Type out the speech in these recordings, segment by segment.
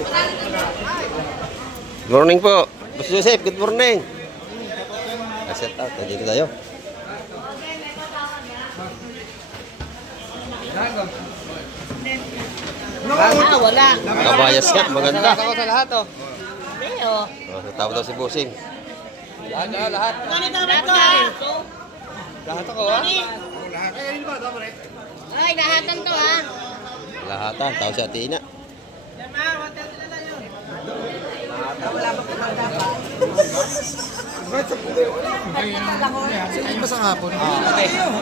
Good morning po. Boss Joseph, good morning. Set out, nandito tayo. Wala. Kabayas nga, maganda. Ako sa lahat oh. Pero, Tawag daw si Busing. Lahat. Lahat ako ah. ay, lahatan to ha. Lahatan, tawag si Ate Ina. Sino ba sa hapon?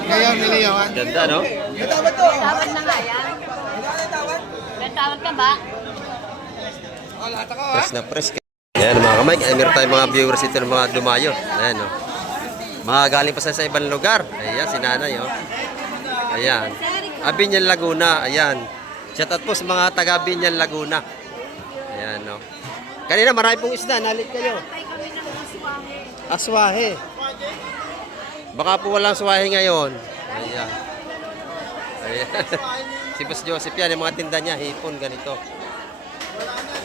Ngayon, niliyawan. Ganda, no? Tawad na nga yan. May tawad ka ba? Oh, lahat ako ah. Press na press. Ayan mga kamay, meron tayong mga viewers ito ng mga dumayo. Ayan, no? Mga galing pa sa ibang lugar. Ayan, si Nanay, oh. Ayan. Binyan, Laguna. Ayan. Shout out po sa mga taga Binyan, Laguna. Ayan, no? Kanina marami pong isda. Nalit kayo. Aswahe. Baka po walang swahe ngayon. Ayan. Ayan. Si Boss Joseph yan. Yung mga tinda niya, hipon, ganito.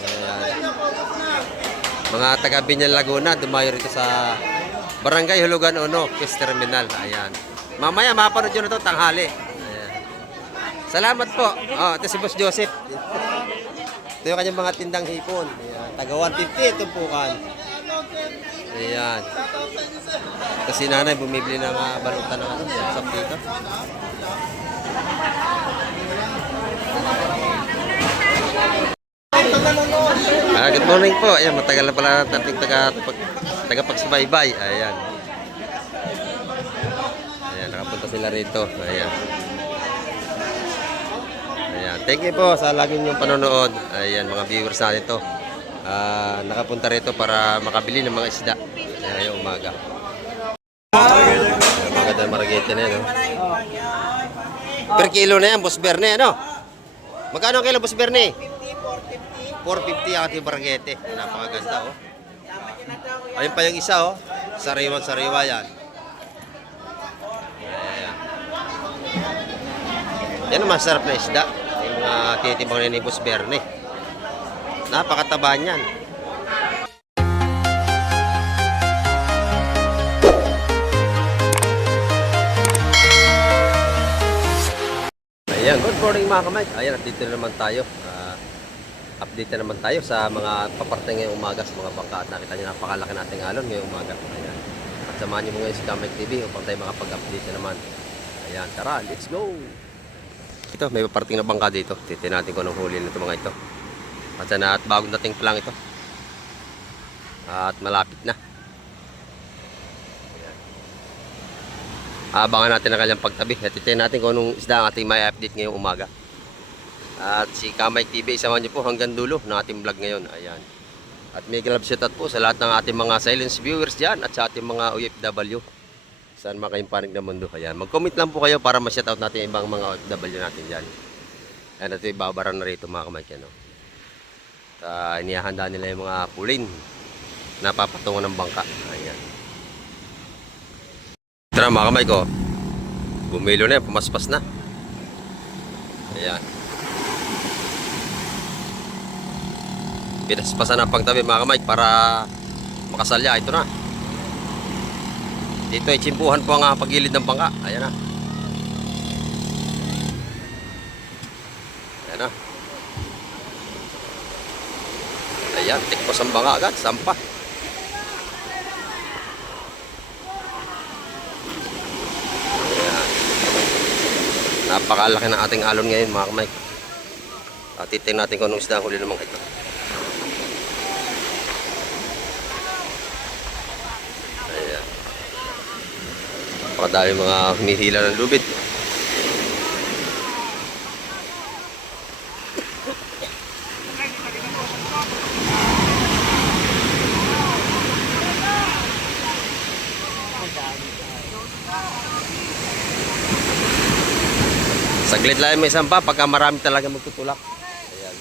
Ayan. Mga taga Binyan, Laguna. Dumayo rito sa Barangay Hulugan 1, Quest Terminal. Ayan. Mamaya, mapanood nyo na ito, tanghali. Ayan. Salamat po. Ito si Boss Joseph. Ito yung kanyang mga tindang hipon. Ayan. Taga 150 tumpukan. Ayan. Tapos si Nanay bumibili ng balutan ng sapsap dito. Good morning po. Ayan, matagal na pala natin tagapagsubaybay. Ayan. Ayan, nakapunta sila rito. Ayan. Ayan. Thank you po sa lagi niyong panonood. Ayan, mga viewers natin ito. Nakapunta rito para makabili ng mga isda. Ayan, yung umaga. Ayan, maganda maragete na yan, no? Per kilo na yan, Boss Berne, ano? Magkano ang kilo, Boss Berne? 450 ang ating maragete. Napakaganda, oh. Ayun pa yung isa, oh. Sariwan-sariwa yan. Ayan. Yan ang masarap na isda. Yung tinitimbang na ni Boss Berne. Napakataba niyan. Ayan, good morning mga kamay. Ayan, dito na naman tayo. Update na naman tayo sa mga paparte ngayong umaga sa mga bangka at nakita nyo napakalaki nating alon ngayong umaga. Ayan. At samahan nyo mo ngayon si Kamay TV upang tayo makapag-update na naman. Ayan, tara, let's go! Ito, may paparting na bangka dito. Titin natin kung anong huli nito mga ito. At bagong dating pa lang ito. At malapit na. Ayan. Abangan natin ang kanyang pagtabi. At titin natin kung anong isda ang ating may update ngayong umaga. At si Kamay TV, isama niyo po hanggang dulo ng ating vlog ngayon. Ayan. At may love shoutout po sa lahat ng ating mga silence viewers dyan at sa ating mga OFW. Saan makayong panig ng mundo. Ayan. Mag-comment lang po kayo para ma-shoutout natin ibang mga OFW natin dyan. Ayan, ito ibabara na rito mga kamay. Ano? Inihahanda nila yung mga pulin na papatungan ng bangka. Ayan. Tara mga kamay ko. Bumilo na yan, pumaspas na. Ayan. Pinaspasan ang pagtabi mga kamay para makasalya. Ito na. Dito ay tsimpuhan po ang pagilid ng bangka. Ayan na. Ayan na. Ayan, tikpos ang bangka agad. Sampa. Ayan. Napakalaki ng ating alon ngayon mga kamay. At titingnan natin kung anong isda ang huli naman ito. Napakadami mga humihila ng lubid. Saglit lang may isang pa pagka marami talaga magtutulak. Ayan.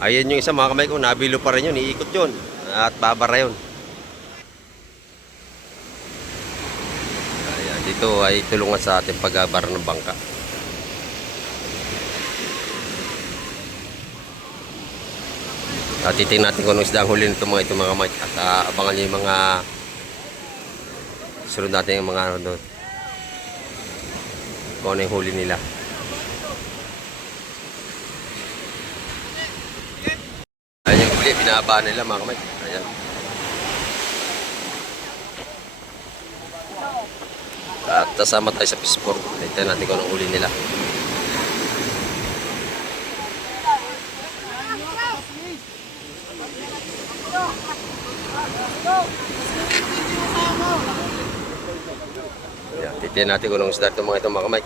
Ayan yung isa mga kamay ko, nabilo pa rin yun, iikot yun at babara yun. Ayan, dito ay tulungan sa ating pagbabara ng bangka. Titingnan natin kung anong isda ang huli nito mga ito mga kamay. At abangan nyo yung mga sunod natin yung mga ano doon. Kung ano yung huli nila. Ayan yung huli, binabaan nila mga kamay. Ayan. At kasama tayo sa fish port. Tignan natin kung anong huli nila. Ayan, titignan natin kung anong isda ito mga kamay.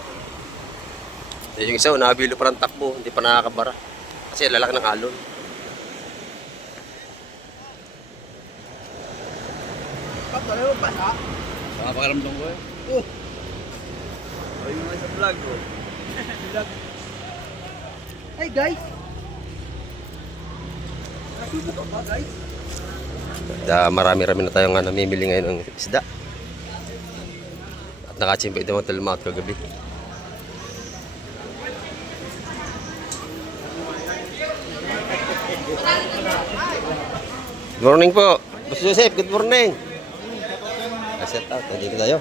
Yung isa, nabilo pa ng takbo, hindi pa nakakabara. Kasi lalaki ng alon. Saka pakiramdam ko eh. Ay, yung sa vlog ko. Hey guys! Nasubo ka ba guys? Marami-rami na tayo nga namimili ngayon ng isda. At nakachimpa ito mga talmaut kagabi. Good morning po. Boss Joseph, good morning. Set out, nandito tayo.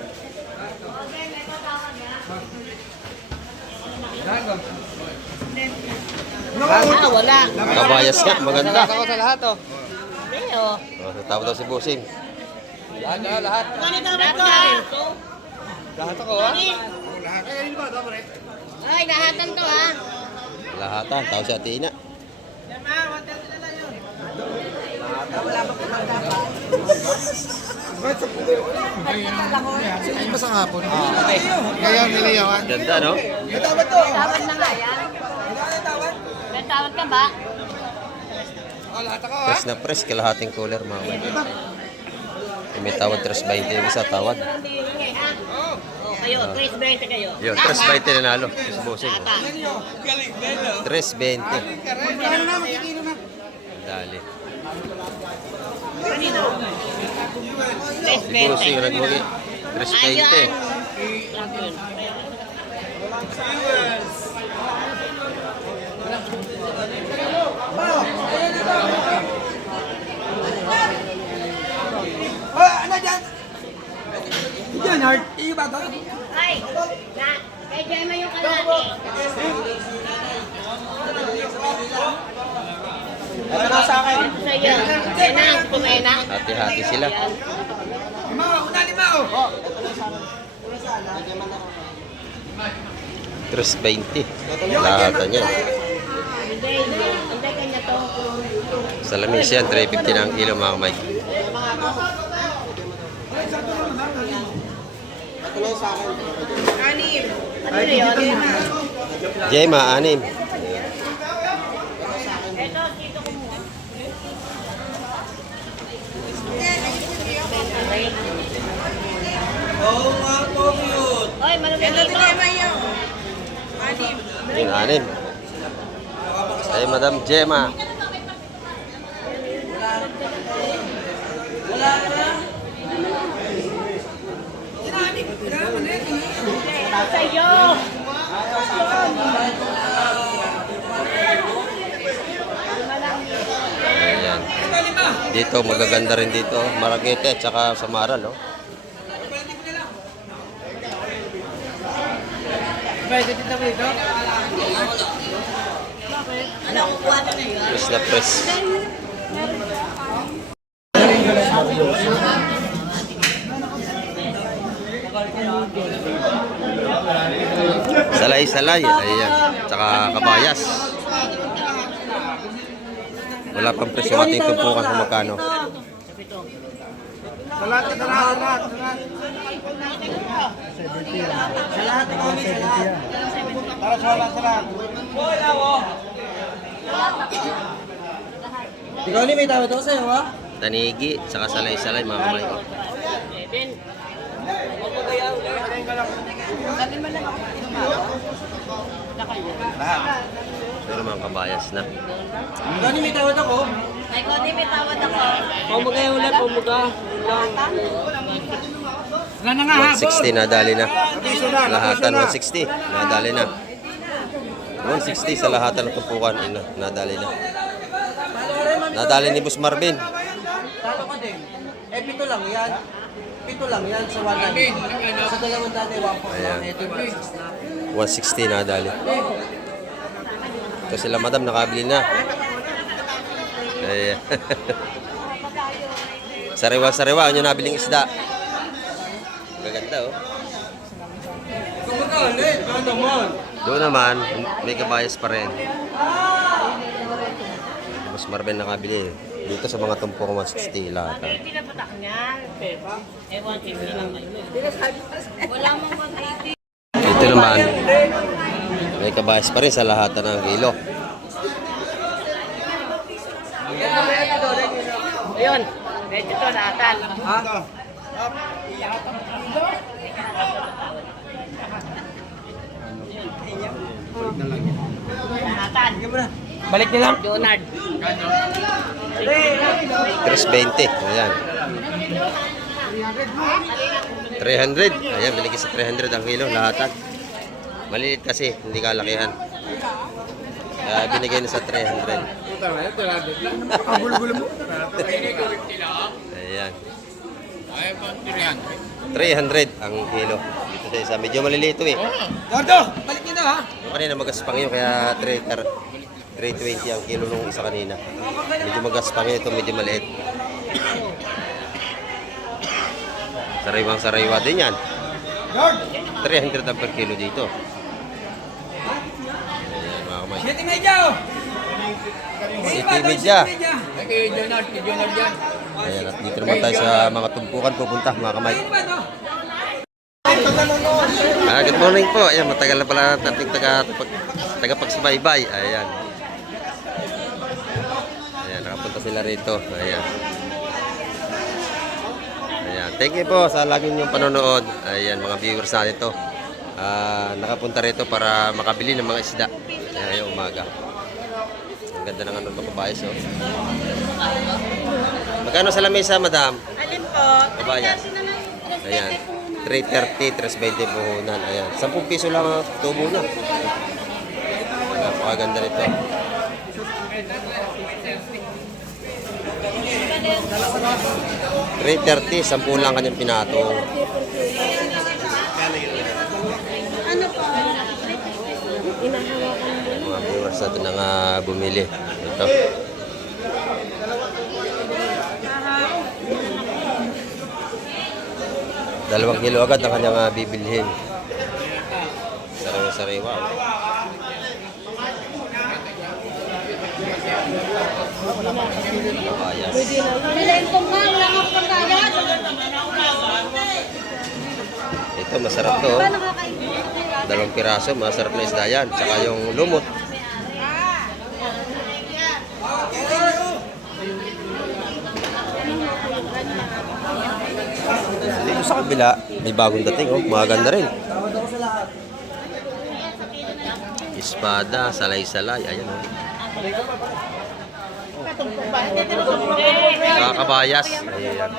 Wala. Kabayas nga, maganda. Lahat ako sa lahat oh. Pero, Tawag daw si Busing. Lahat. Lahat ako ah. ay, lahatan to ha. Lahatan, tawag si Ate Ina. Sino ba sa hapon? Ngayon, niliyawan. Ganda, no? Tawad na nga yan. May tawad ka ba? Lahat ako ah. Press na press, kalahating cooler, mga kapatid. May tawad 3.20 yung isa, tawad. Kayo, 3.20 kayo. Yun, 3.20 nanalo. Si Busing. 3.20. Dali. Kanino? Si Busing, nagmugi. 3.20. Ano dyan? Diyan, Hart. Iyo ba ito? Ay, kay Gemma yung kalaki. Ito na sa akin. Sa iyo. Kena, kumena. Hati-hati sila. Lima, una lima oh. 3.20. Lahatan yan. Hindi kanya to. Sa lamis yan, 3.50 na ang kilo, mga kamay. Ano na yun? Gemma, 6. Ito, dito ko muna. Oo nga po, cute. Oy, malapit dito. Yun, 6. Ay, Madam Gemma. Sa iyo. Ayan. Dito, magaganda rin dito. Maragete at saka sa Maral, oh. Pwede dito dito? Ano, kukuha na yun? Press na press. Salay-salay. Ayan. Tsaka kabayas. Wala pang presyo ating tumpukan kung magkano. Salat ka, salat. Salat, ikaw ni salat. Para sa wala salat. Ikaw ni may tawad ako sa'yo ha? Tanigi, tsaka salay-salay, mga kamay ko. Pero mga kabayas na. Ikaw ni may tawad ako? Ay, ko, may tawad ako. Pumuga yung ulit, pumuga. Wala na nga ha, 160 nadali na. Lahatan 160 nadali na. 160 sa lahatan ng tumpukan, nadali na. Nadali ni Boss Marvin. Talo ko din. Eh, pito lang yan. Pito lang yan sa 100. Sa 200 1 po lang. Ito yung 160 nadali. Ito sila madam, nakabili na. Ayan. Sariwa-sariwa, ano yung nabiling isda? Maganda oh. Doon naman, may kabayas pa rin. Mas Marvin nakabili. Dito sa mga tumpok 160 lahat. Pinapatak niya. Eh, 150 lang ngayon. Wala mong 180. Dito naman, may kabayas pa rin sa lahat ng kilo. Ayun. Medyo ito, naatan. Naatan. Balik nila. Leonard. 320. Ayan. 300. Ayan, binigay sa 300 ang kilo, lahatan. Maliit kasi, hindi kalakihan. Kaya binigay na sa 300. Ayan. 300 ang kilo. Dito sa isa. Medyo malilito eh. Gordo, balik nyo ha. Yung kanina magaspang yun, kaya 320 ang kilo nung isa kanina. Medyo magaspang yun, ito medyo maliit. Sariwang-sariwa din yan. 300 ang per kilo dito. Ayan mga kamay. City Media. City Media. Kay Jonard yan. Ayan, at dito naman tayo sa mga tumpukan pupunta mga kamay. Good morning po. Ayan, matagal na pala nating tagapagsubaybay. Ayan. Ayan, nakapunta sila rito. Ayan. Ayan. Thank you po sa lagi niyong panonood. Ayan, mga viewers natin to. Nakapunta rito para makabili ng mga isda. Ayan, yung umaga. Ang ganda ng ano ng kabayas, oh. Magkano sa lamesa, madam? Alin po? Kabayas. Ayan. 330, 320 puhunan. Ayan. 10 piso lang ang tubo na. Napakaganda nito. $330, 10 lang kanyang pinatong. Mga viewers natin na nga bumili. Ito. Dalawang kilo agad ang kanyang bibilhin. Sariwa-sariwa. Kabayas. Bilayin ko nga, wala nga pagkayat. Ito, masarap to. Dalawang piraso, masarap na isda yan. Tsaka yung lumot. Dito sa kabila, may bagong dating. Oh, maganda rin. Espada, salay-salay. Ayan oh. Kakabayas. Ayan.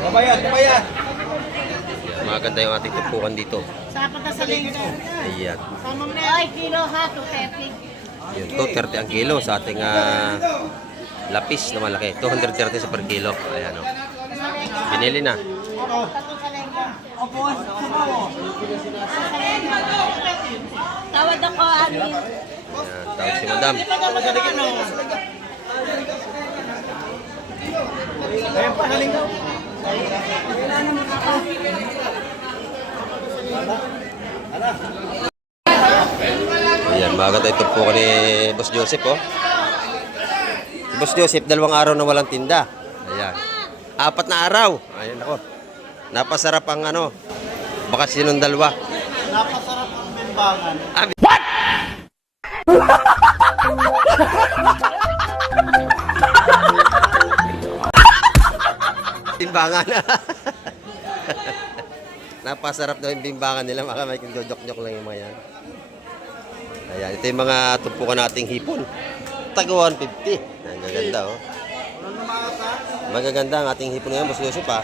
Kabayan. Maganda yung ating tupukan dito. Sapat na sa linggo. Ayan. Samang na ay kilo ha, 230. Yun, 230 ang kilo sa ating lapis na malaki. 230 sa per kilo. Ayan o. Binili na. Tatlo sa linggo. Opo, tawad ako, ano yun? Ayan, tawag si madam. Ayan pa, haling ko. Ayan, maganda ito po ni Boss Joseph oh. Si Boss Joseph, 2 araw na walang tinda. Ayan. 4 na araw. Ayan ako. Napasarap ang ano, bakasyon ng dalawa. Napasarap ang bimbangan. What? Timbangan. Napasarap daw yung bimbangan nila. Maka may dodok-dok lang yung mga yan. Ayan, ito yung mga tumpukan nating hipon. Taga 150. Ang gaganda oh. Magaganda ang ating hipon ngayon, Boss Joseph ah.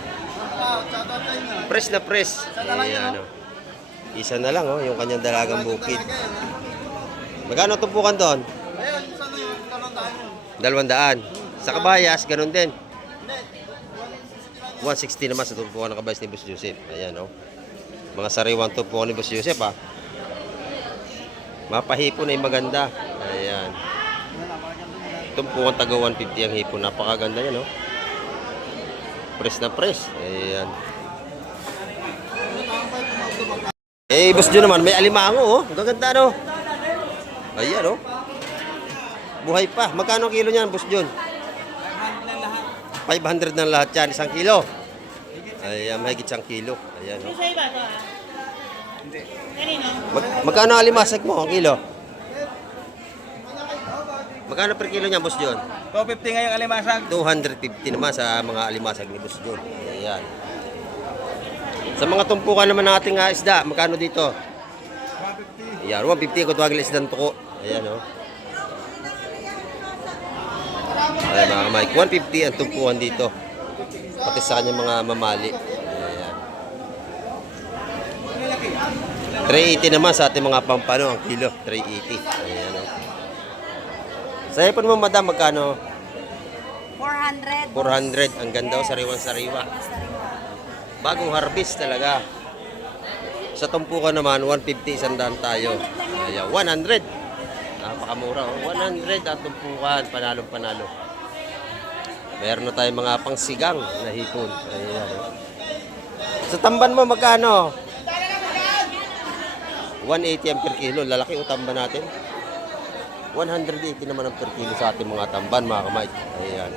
Press na press. Ayan, oh. Isa na lang, oh, yung kanyang dalagang bukid. Magkano tumpukan doon? Ayun, saan na yung 200 yun? 200. Sa Kabayas, ganun din. 160 naman sa tumpukan ng Kabayas ni Boss Joseph. Ayan, oh. Mga sariwang tumpukan ni Boss Joseph, ha. Mapahipon ay maganda. Ayan. Tumpukan taga 150 ang hipon. Napakaganda yan, oh. Press na press. Ayan. Eh, Boss Jun naman, may alimango, oh. Ang gaganda, no? Ayan, oh. Buhay pa. Magkano kilo niyan, Boss Jun? 500 na lahat yan. 1 kilo. Ayan, mahigit 1 kilo. Ayan, oh. Sa iba to ah. Hindi. Kanino? Magkano alimasag mo, ang kilo? Magkano per kilo niyan, Boss Jun? 250 ngayong alimasag. 250 naman sa mga alimasag ni Boss Jun. Ayan. Sa mga tumpukan naman ng ating isda, magkano dito? 150. Ayan, 150 kung tawagin isdang tuko. Ayan, oh. Ayan, mga Mike. 150 ang tumpukan dito. Pati sa kanyang mga mamali. Ayan. 380 naman sa ating mga pampano ang kilo. 380. Ayan, oh. Sa ipon mo, madam, magkano? 400. 400. Ang ganda, oh, sariwan-sariwa. Bagong harvest talaga. Sa tumpukan naman, 150, 100 tayo. Ayan, 100. Napakamura, oh. 100 ang tumpukan. Panalong-panalo. Meron na tayong mga pangsigang na hipon. Ayan. Sa tamban mo, magkano? 180 ang per kilo. Lalaki o tamban natin? 180 naman ang per kilo sa ating mga tamban, mga kamay. Ayan.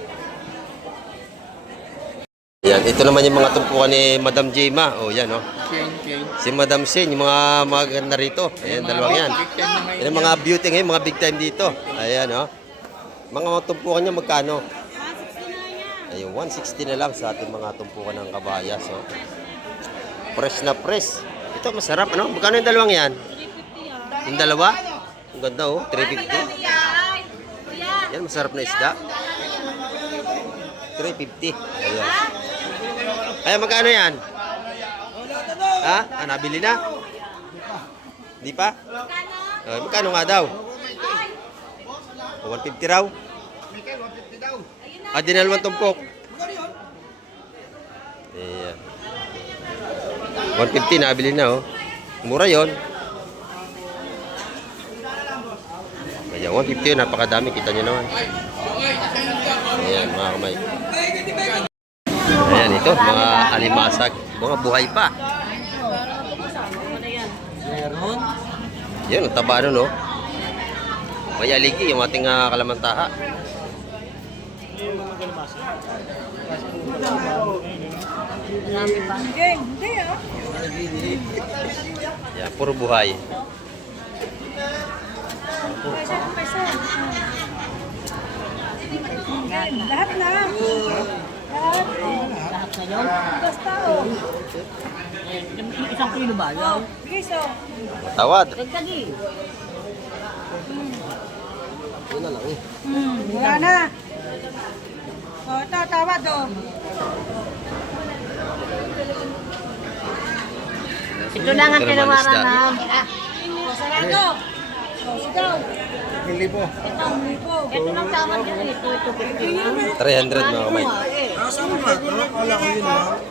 Ayan, ito naman yung mga tumpukan ni Madam Jema. O, yan, oh. Chain. Si Madam Sen, yung mga maganda rito. Ayan, dalawang yan. Yan ang mga beauty ngayon, mga big time dito. Ayan, oh. Mga tumpukan niya, magkano? Ayun, 160 na lang sa ating mga tumpukan ng Kabayas, oh. Fresh na fresh. Ito, masarap, ano? Magkano yung dalawang yan? 350 ah. Yung dalawa? Ang ganda, oh. 350. Yan, masarap na isda. 350. Ayan. Ay, magkano yan? Ha? Ah, nabili na? Di pa? Ay, magkano nga daw? 150 raw? Ah, dinalawang tumpok. Ayan. 150 nabili na, oh. Mura yon. Ayan, 150 yun. Napakadami. Kita nyo naman. Ayan, mga kamay. Ayan, ito. Mga alimasag. Mga buhay pa. Meron. Yan, ang taba nun, no? May aligi, yung ating kalamantaha. Hindi ah. Yan, puro buhay. Lahat na. Lahat na yun? Basta oh. 1 kilo ba yun? Bigay so. Tawad. Dagdagi. Yun na lang, eh. Wala na. O, ito, tawad o. Ito lang ang Ito naman tinawaran isda. na. Sarado. O, sigaw. 1,000. Ito, lipo. Ito lang tawad yun. Ito 50. 300, mga kamay.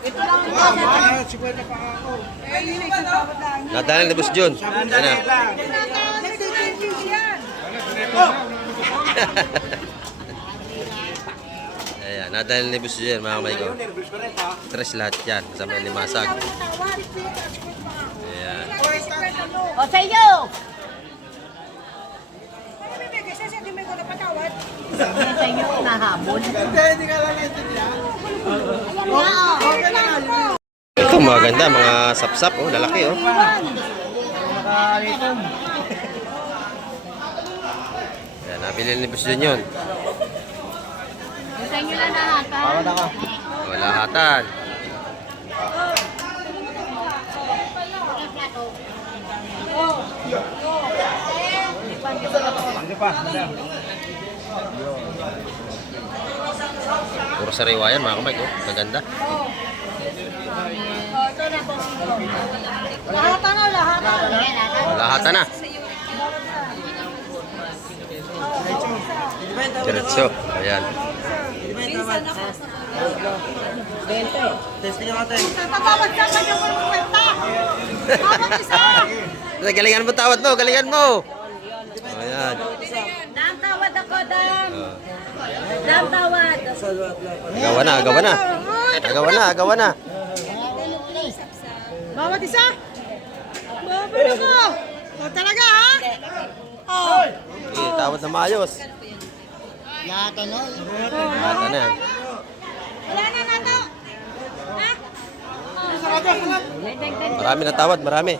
Ito lang ang tawad. Nadala ni Boss Jun. Yan na. Ayan, nadala ni Boss Jun, mga kamay ko. Tres lahat yan. Kasama yung limasag. Ayan. O, sa iyo. Sa iyo, nahabol. Ito, mga ganda. Mga sapsap, oh. Lalaki, oh. Ayan, nabili ni Boss Jun yun. Sa inyo lang nahatan. Wala hatan. Puro sariwa yan, mga kamay ko. Kaganda. Lahatan na, lahatan. Lahatan na. Diretso. Ayan. Testing natin. Tatawad ka kanya mo ng kwenta. Tawad isa. Galingan mo tawad mo. Galingan mo. Ayan. Dam, tawad ako, Dam. Dam, tawad. Agawan na, agawan na. Agawan na, agawan na. Bawat isa. Babalo ko. O talaga, ha? Oh. Okay, tawad na maayos. Lahatan na. Lahatan na. Wala na nato. Ha? Marami na tawad, marami.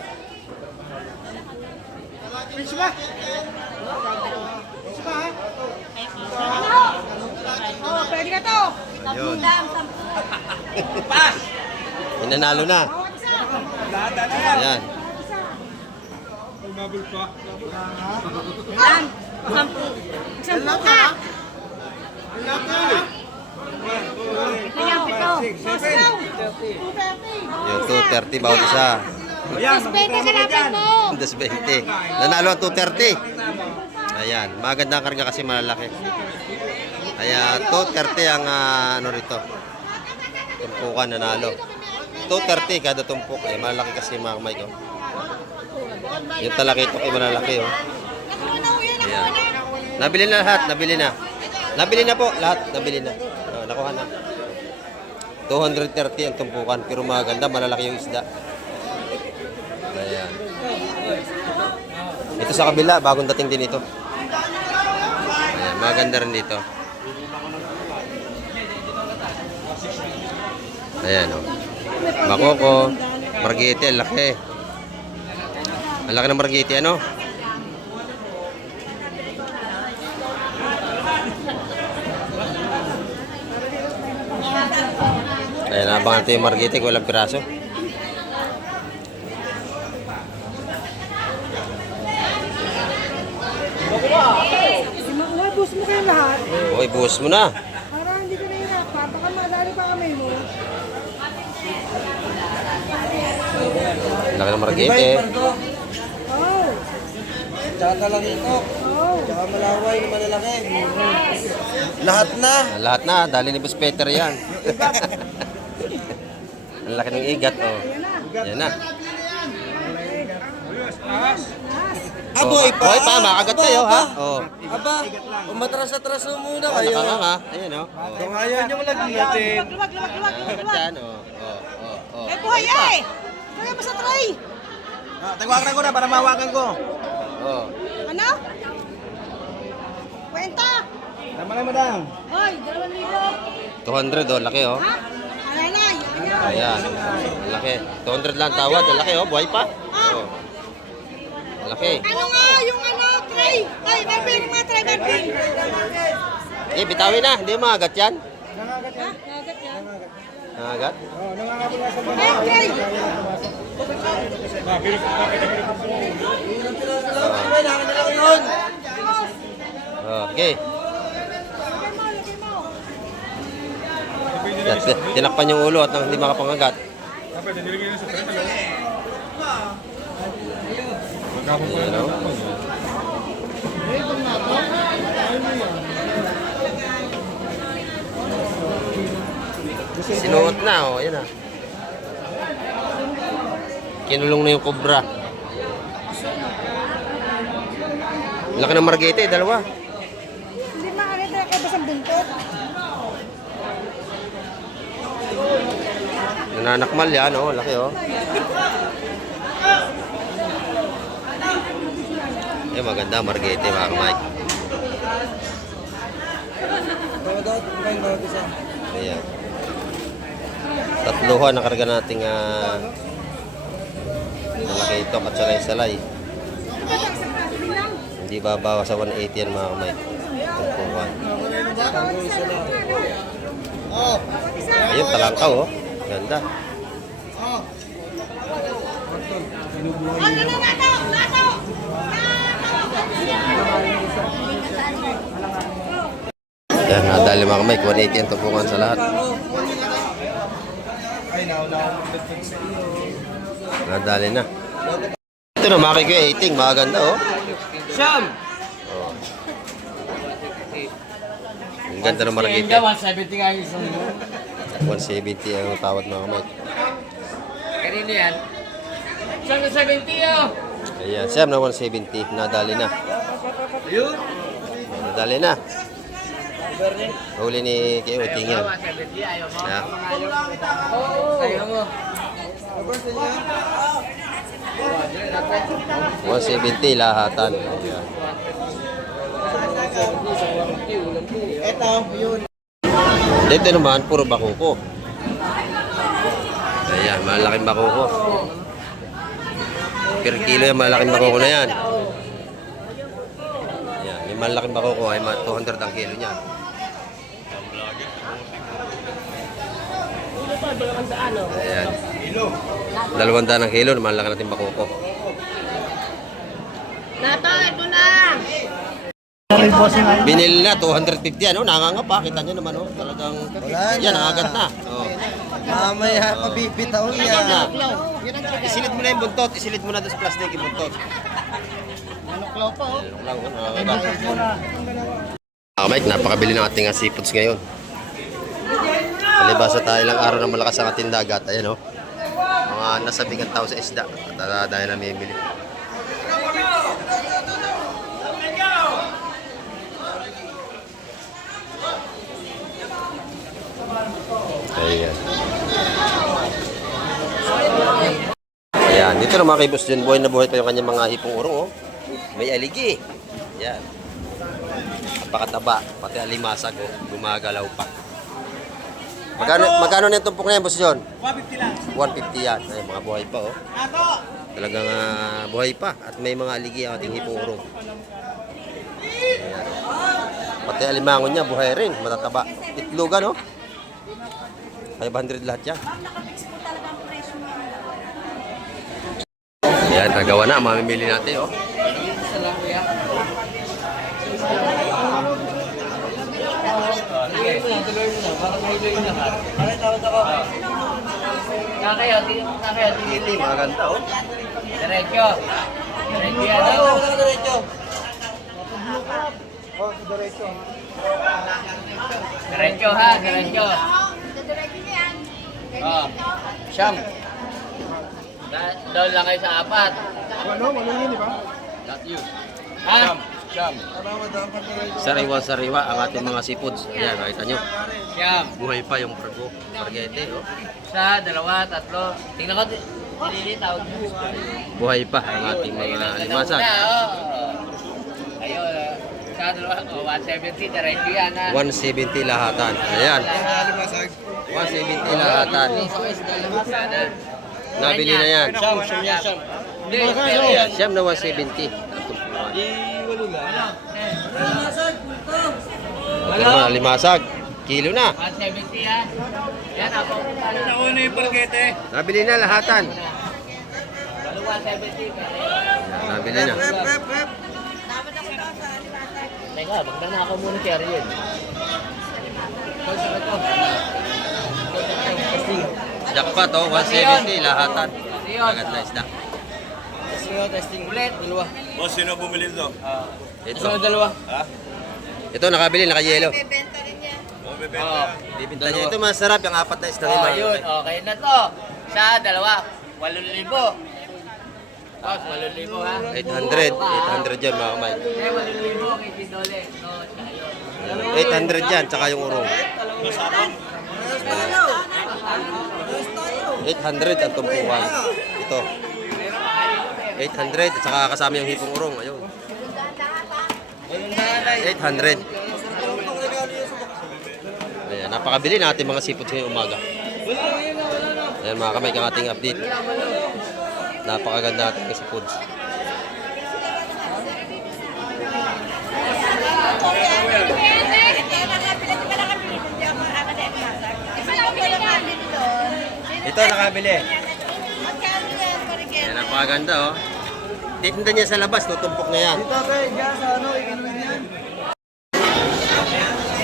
Oh, pwede na to. Ayun. Dam, Inanalo na. bawat isa. Ayan. Dam, 10 ka. Ilang pito? Pasyaw. 230. Yung 230 bawat isa. Mas 20 ka lapit mo. Das 20. Nanalo ang 230. Ayan. Magandang karga kasi malalaki. Kaya 230 ang ano rito. Tumpukan nanalo. 230 kada tumpok. Ay, malalaki kasi mga kamay ko. Yung talakitok ay malalaki. Oh. Nakuha na, uyan. Ayan. Nabili na lahat. Nabili na. Nabili na po. Lahat. Nabili na. Oh, nakuha na. 230 ang tumpukan. Pero maganda. Malalaki yung isda. Ayan. Ito sa kabila. Bagong dating din ito. Ayan. Maganda rin dito. Ayan o. Makoko. Margiti. Ang laki. Ang laki ng margiti. Ano? Ayan, abangan ito yung margiti. Walang piraso. Ubus mo kayo lahat. O, ibuhos mo na. Para hindi ka nahihirapan. Baka madali pa kami mo. Ang laki ng margiti. Oh. Tsaka talakitok. Oh. Tsaka malaway na malalaki. Lahat na. Lahat na. Dali ni Boss Peter yan. Ang laki ng igat. Oh. Yan na. Aboy pa. Boy pa. Makagat kayo ha. Oh. Aba, umatras-atras muna Oh, kayo. nakanga. Ayan o. Kung ayaw niyong lagnatin. Luwag, luwag, luwag, luwag, luwag. Yan o. Oh. May buhay eh. Kaya pa sa tray. Tawagan ko na para mawakan ko. Oh. Ano? Kwenta. Tama na, madam. Hoy, 2,000. 200 oh. Laki oh. Ha? Alalay. Ayaw. Ayan. Ang laki. 200 lang tawad. Ang laki oh. Buhay pa. Oh. Ang laki. Ano nga yung ano, tray? Ay, Marvin, mga tray, Marvin. Eh, bitawin na. Hindi maagat yan. Ha? Nagat yan. Maagat? Ay, tray. Kailangan na lang yun. Oh, okay. Tinakpan yung ulo at hindi makapangagat. Ayan o. Sinuot na oh. Ayan na. Kinulong na yung cobra. Laki ng margete, dalawa. Hindi maaari tayo kayo basang buntot. Nananakmal yan, oh. Laki, oh. Eh, maganda, margete, mga Mike. Bawat kain bawat isa. Ayan. Tatluhan ang karga nating malaki ito at salay-salay. Hindi babawa sa 180 yan, mga Mike. Tumpukan. Ayun, talangkaw, oh. Ganda. Ano na nato? Nato! Yan, nadali mga Mike. 180 ang tumpukan sa lahat. Nadali na. Ito na, makikyo 18. Maganda, oh. Siyam! Oh. Ang ganda ng maragita. 170 nga yung isang yun. 170 ang tawad mga kamay. Kanino yan? Siyam na 70 oh! Ayan, Sam na 170. Nadali na. Yun! Nadali na. Huli ni Kay Uting yan. 170 ayaw mo. Yeah. Ayaw mo. 170 lahatan. Ayan. Ito, yun. Dito naman, puro bakuko. Ayan, malaking bakuko. Per kilo yan, malaking bakuko na yan. Ayan, yung malaking bakuko ay 200 ang kilo niya. Ayan. 200 ang kilo, malaki natin bakuko. Nato, ito na! Binili na 250 ano, nangangapa, kita nyo naman oh, talagang yan nangagat na. Oh. Mamaya pabibitaw Nangagat na. yan. Isilid mo na yung buntot, isilid mo na doon sa plastic yung buntot. Manuklaw pa, oh. Lang, nangangagat. Mike, napakabili ng ating seafoods ngayon. Palibasa tayo lang araw na malakas ang ating dagat. Ayan oh. Mga nasabigan tao sa isda. At dahil namimili. Ayan. Ayan. Dito na mga kaibos dyan. Buhay na buhay pa yung kanyang mga hipong urong. Oh. May aligi. Ayan. Napakataba. Pati alimasag. Oh. Gumagalaw pa. Magkano na yung tumpok na yan, Boss John? 150 lang. 150 yan. Ay, mga buhay pa, oh. Talagang buhay pa. At may mga aligi ang ating hipong urong. Ayan. Pati alimangon niya, buhay rin. Matataba. Itlogan, oh. 500 lahat yan. Ayan, nagawa na. Mamimili natin, oh. Hindi, maganda, oh. Diretso. Diretso yan. Diretso. Diretso ha, diretso. Oh. Siyam. Doon lang kayo sa apat. Malungin, di ba? Not you. Ha? Siyam. Sariwa-sariwa ang ating mga seafoods. Ayan, makita nyo. Siyam. Buhay pa yung pargo. Pargete, oh. Isa, dalawa, tatlo. Tingnan ko. Nililitaw. Buhay pa ang ating mga alimasag. Ayun. Isa, dalawa. 170. Diretso yan ha. 170 lahatan. Ayan. 170 lahatan. Nabili na yan. Siyam, siyam yan, siyam. Hindi, pero yan. Siyam na 170. Ang tumpuan. Ito naman, limasag. Kilo na. 170 ha. Yan ako. Nauna yung parkete. Nabili na lahatan. 170. Ayan, nabili na. Teka, magdana ako muna kay Ariel. Jackpot, oh. 170 lahatan. Agad na isda. Testing ulit. Dalawa. Boss, sino bumili ito? Ito. Dalawa. Ha? Ito, nakabili, nakayelo. Bebenta rin yan. Bebenta. Bibinta niya. Ito masarap, yung apat na isda. Oh, yun. Okay na to. Sa dalawa. 8,000. Tapos 8,000 ha. 800. 800 yan, mga kamay. 8,000 kay Tidole. No, siya yun. 800 yan, tsaka yung urong. 800 ang tumpuan. Ito. 800 at saka kasama yung hipong urong. Ayun. 800. Ayan, napakabili natin mga seafoods ngayong umaga. Ayan mga kamay, kang ating update. Napakaganda natin seafoods. Ito nakabili. Ayan, napakaganda oh. Titinda niya sa labas, tutumpok na yan.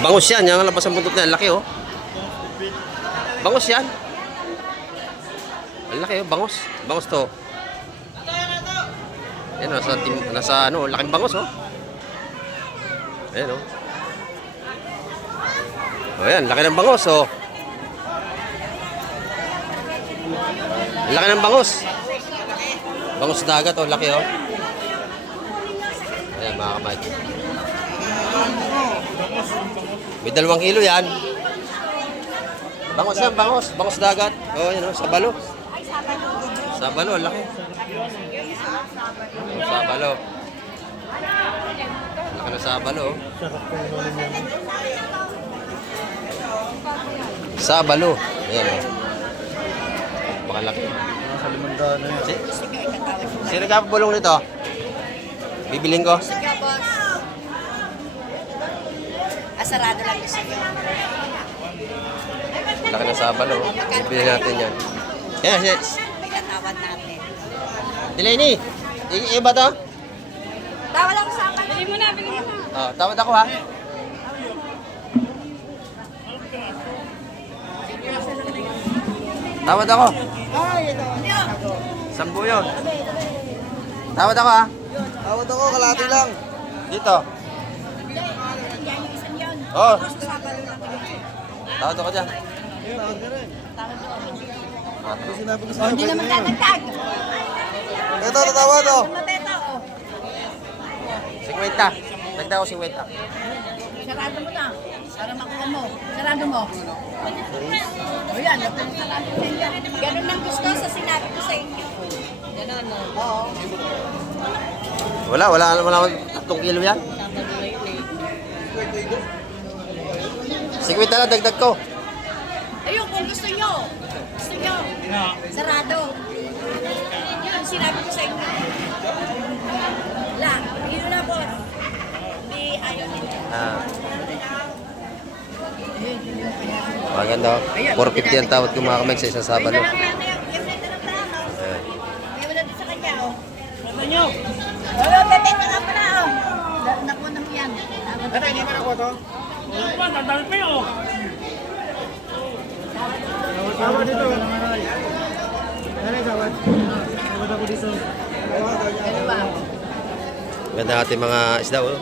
Bangus yan, yung labas ang buntot niya, laki oh. Bangus yan. Ang laki oh, bangus. Bangus to. Yan, nasa ano, laking bangos, oh. Ayan, oh. O yan, laki ng bangos, oh. Laki ng bangos. Bangos dagat, oh, laki, oh. Ayan, mga kamay. May 2 kilo yan. Bangos yan, bangos. Bangos dagat. Oh, yan, oh, sabalo. Sabalo, laki. Sabalo. Laki na sabalo, oh. Sabalo. Ayan, oh. Baka laki. Sino ka pulong nito? Bibiling ko? Sige, boss. Asarado lang gusto nyo. Laki na sabalo. Bibili natin yan. Yes, yes. May katawad natin. Delaney, iba to? Bawal ang usapan. Bili mo na, bili mo na. Oh, tawad ako ha. Tawad ako. Sampu yun. Tawad ako ha. Tawad ako, kalahati lang. Dito. Oh. Tawad ako dyan. Hindi naman tatagtag. Ito, tatawad oh. Mateta, oh. 50. Nagda ko 50. Sarado mo na. Para makuha mo. Sarado mo. O yan, sarado mo yan. Ganun lang gusto sa sinabi ko sa inyo. Ganun, no? Oo. Wala 3 kilo yan. 50 na dagdag ko. Ayun, kung gusto nyo. Gusto nyo. Sarado. Yun, sinabi ko sa inyo. La, yun na, boss. Hindi, ayaw nila. Ah. Maganda. 450 ang tawad ko mga kamay sa isang sabalo. Yung nito ng tama. Ayan. May wala din sa kanya, oh. Ano nyo? Oo, bebenta ka pala, oh. Nakuha na mo yan. Ate, hindi ba nakuha to? Tawad dito. Ano tawad? Tawad ako dito. Ganda ating mga isda, oh.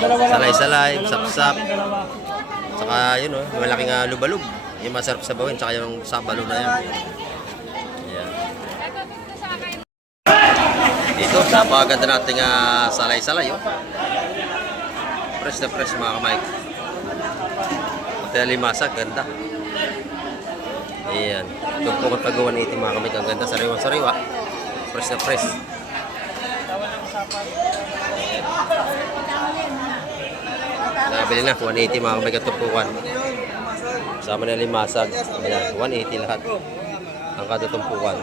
Salay-salay, sap-sap. Saka yun, oh, yung malaking lubalub. Yung masarap sa bawin, saka yung sabalo na yan. Ayan. Dito, napakaganda nating salay-salay, oh. Fresh na fresh mga kamay. Pati alimasag, ganda. Ayan. Ito po kung pagawa na itim mga kamay. Ang ganda, sariwa-sariwa. Fresh na fresh. Nabili na, 180 mga kamay katupukan. Kasama na limasag. Ayan, 180 lahat. Ang katutumpukan.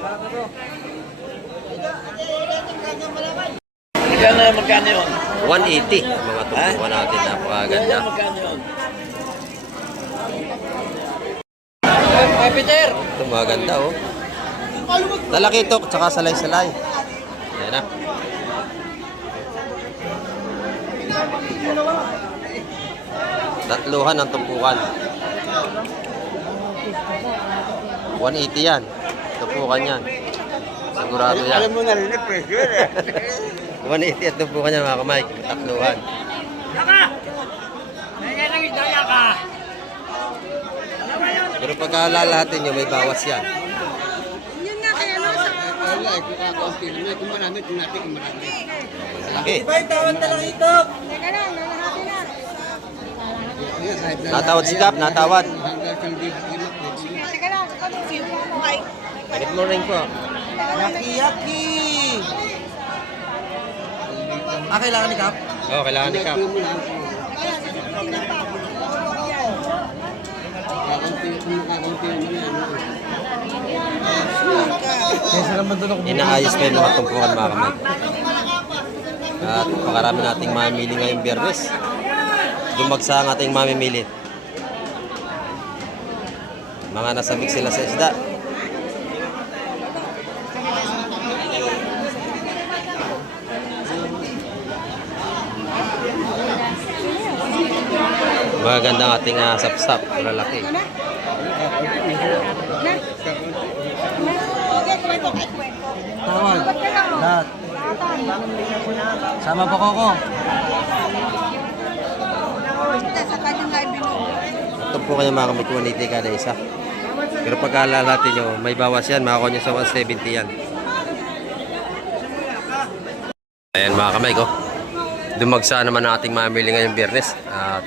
Magkano yun? 180 ang mga tumpukan natin. Napakaganda. Peter! Ito maganda, oh. Talaki ito, tsaka salay-salay. Ayan na. Tatluhan ang tumpukan. 180 yan. Tumpukan yan. Sigurado yan. Alam mo na rin, presyo eh. 180 at tumpukan yan mga kamay. Tatluhan. Yaka! Nangyay lang isdaya ka! Pero pagka lalahatin nyo, may bawas yan. Yun nga, kaya lang sa... Wala, kung kakaunti lang. Kung marami, kung natin, kung marami. Malaki. Iba yung tawad talang ito. Teka lang, nalahati na. Natawad si Kap, natawad. Hanggang sa hindi Teka lang, sino mo kay... Good morning po. Yaki-yaki! Kailangan ni Kap? Oo, kailangan ni Kap. Inaayos pa yung mga tumpukan mga kamay. At pakarami nating mamimili ngayong Biyernes. Dumagsa ang ating mamimili. Mga nasabik sila sa isda. Maganda ang ating sapsap, lalaki. Tawad. Lahat. Sama po ko. Sa kanyang live Ito po kaya mga kamay, 180 kada isa. Pero pag alalatin nyo, may bawas yan. Makakuha nyo sa 170 yan. Ayan mga kamay ko. Dumagsa naman ang ating mamili ngayong Biyernes. At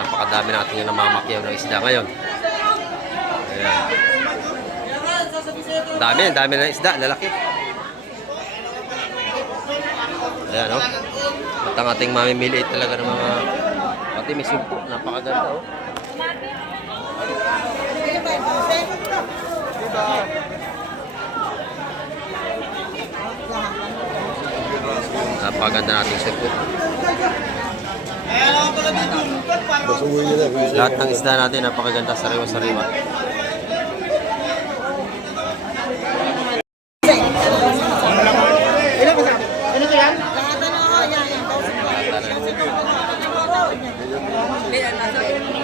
napakadami natin yung namamakyaw ng isda ngayon. Ayan. Dami ng isda, lalaki. Ayan o. At ang ating mamimili talaga ng mga pati may sumpo. Napakaganda o. Napakaganda nating sumpo. Lahat ng isda natin napakaganda, sariwa-sariwa.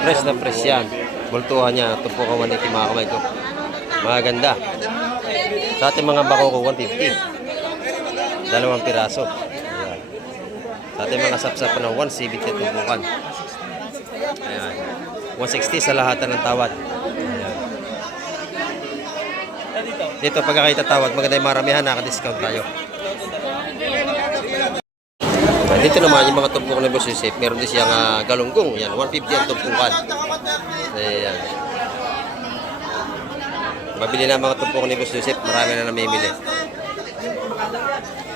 Fresh na fresh yan. Bultuhan niya. Ito po ka 180 mga kamay ko. Maganda. Sa ating mga bako ko 150. Dalawang piraso. Ayan. Sa ating mga sapsap ng 170 tumpukan. Ayan. 160 sa lahatan ng tawad. Ayan. Dito pagkakita tawad, maganda yung maramihan, naka-discount tayo. Dito naman yung mga tumpok na Boss Joseph, meron din siyang galunggong. Yan, 150 ang tumpukan. Ayan. Mabili na mga tumpok ni Boss Joseph, marami na namimili.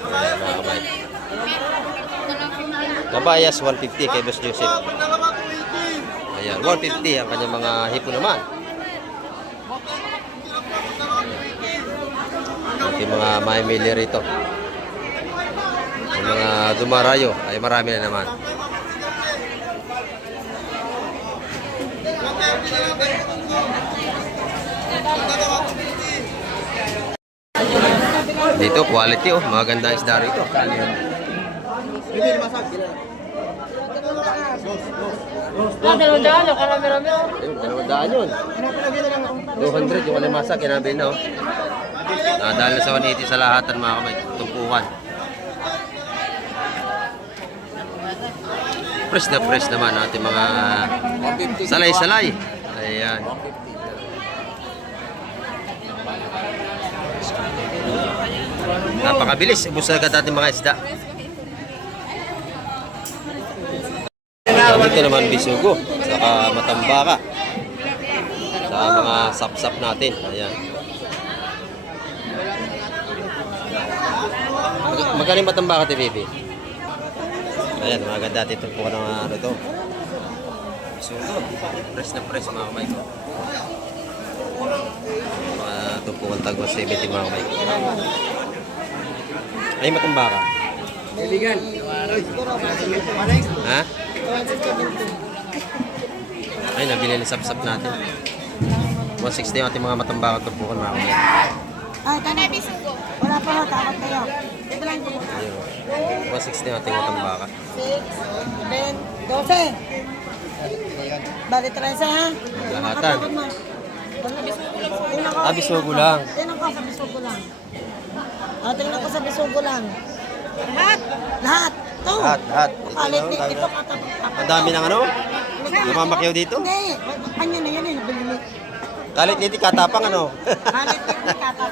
Ayan, mga kamay. Kabayas, 150 kay Boss Joseph. Ayan, 150 ang kanyang mga hipo naman. At yung mga mamimili rito. Yung mga dumarayo ay marami na naman. Dito quality oh, maganda isda rito. Dalawang daan, karami-rami. $200 yun. 200 yung alimasa, kinabi na oh. Dahil sa 180 sa lahatan mga kamay, tumpukan. Fresh naman natin mga salay-salay. Ayan. Napakabilis. Ubus agad natin mga isda. Dito naman bisugo. Saka matambaka. Sa mga sap-sap natin. Ayan. Magaling matambaka ti baby. Ayan, maganda dito po ng ano to. Bisugo. Fresh na fresh mga kamay ko. Ito po ang tagwa 70 mga kamay ko. Ay, matambaka. Kaibigan. Ha? Ay, nabili na sap-sap natin. 160 yung ating mga matambaka ito po mga kamay. Ay, tanay bisugo. Wala pa ho, takot kayo. Ito lang dito. Ayun. 160 yung ating matambaka. 6, 10, 12. Bali 13 ha? Lahatan. Tingnan ko. Bisugo lang. Tingnan ko sa bisugo lang. Tingnan ko sa bisugo lang. Lahat? Lahat. Ito. Lahat. Kalit dito katapos. Ang dami ng ano? Namamakyaw dito? Hindi. Kanya na yan eh. Nabili mo. Kalit nito katapang ano? Kalit dito katapos.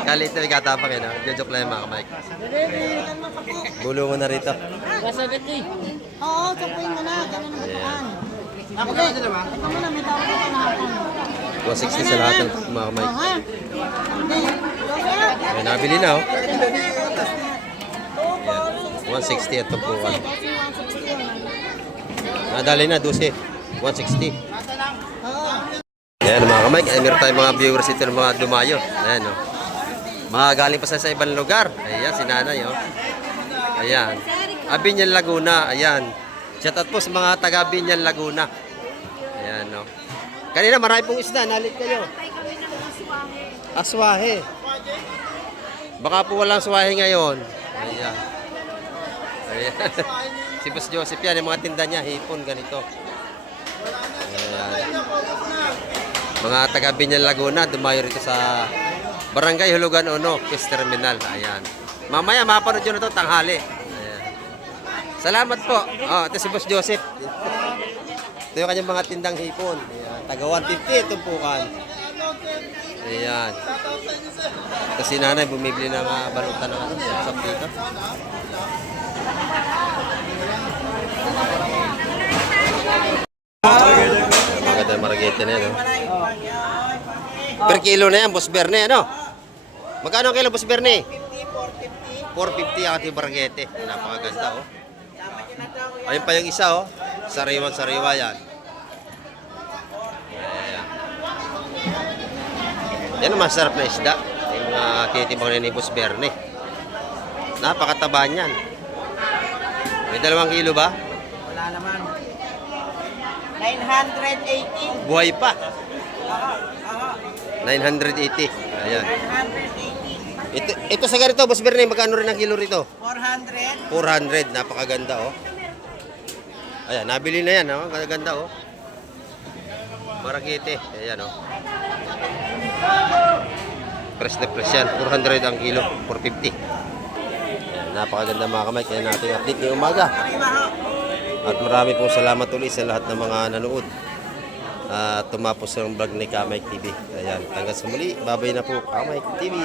Kalit nito katapang ano? Joke lang yung mga kamay. Bulungan na rito. Oo, sapuin mo na. Ganun ang butuan. Okay. Ito mo na, may tawag ko na 160 sa lahat ng mga kamay. Aha. Hindi. May nabili na oh. 160 at tumpukan. Nadali na, 12. 160. Ayan mga kamay, meron tayong mga viewers ito ng mga dumayo. Ayan o. Mga galing pa sa ibang lugar. Ayan, si nanay o. Ayan. Abinyan Laguna. Ayan. Shout out po sa mga taga Abinyan Laguna. Ayan o. Kanina marami pong isda, nalit kayo. Aswahe. Baka po walang swahe ngayon. Ayan. Ayan. Si Boss Joseph yan, yung mga tinda niya, hipon, ganito. Ayan. Mga taga Binyan Laguna, dumayo rito sa Barangay Hulugan 1, Kiss Terminal. Ayan. Mamaya mapanood nyo na to tanghali. Ayan. Salamat po. Oh, ito si Boss Joseph. Ito yung kanyang mga tindang hipon. Ayan. Taga 150 tumpukan. Ayan. Ito si nanay bumibili ng balutan ng ano, sapsap dito. Maganda yung maragete na yan, no? Per kilo na yan, Boss Berne, ano? Magkano ang kilo, Boss Berne? 450 ang ating maragete. Napakaganda, oh. Ayun pa yung isa, oh. Sariwan-sariwa yan. Ayan. Yan ang masarap na isda. Yung titibang na ni Boss Berne. Napakataba niyan. May 2 kilo ba? Wala naman. 918. Buhay pa. Aha, aha. 980. Ayan. 980. Ito sa ganito, Boss Berne, magkano rin ang kilo rito? 400. 400. Napakaganda, oh. Ayan, nabili na yan, oh. Ganda, oh. Maragete. Ayan, oh. Press na press yan. 400 ang kilo. 450. Ayan, napakaganda mga kamay. Kaya natin update ngayong umaga. At marami pong salamat ulit sa lahat ng mga nanood. Tumapos ang vlog ni Kamay TV. Ayan, hanggang sa muli. Babay na po, Kamay TV.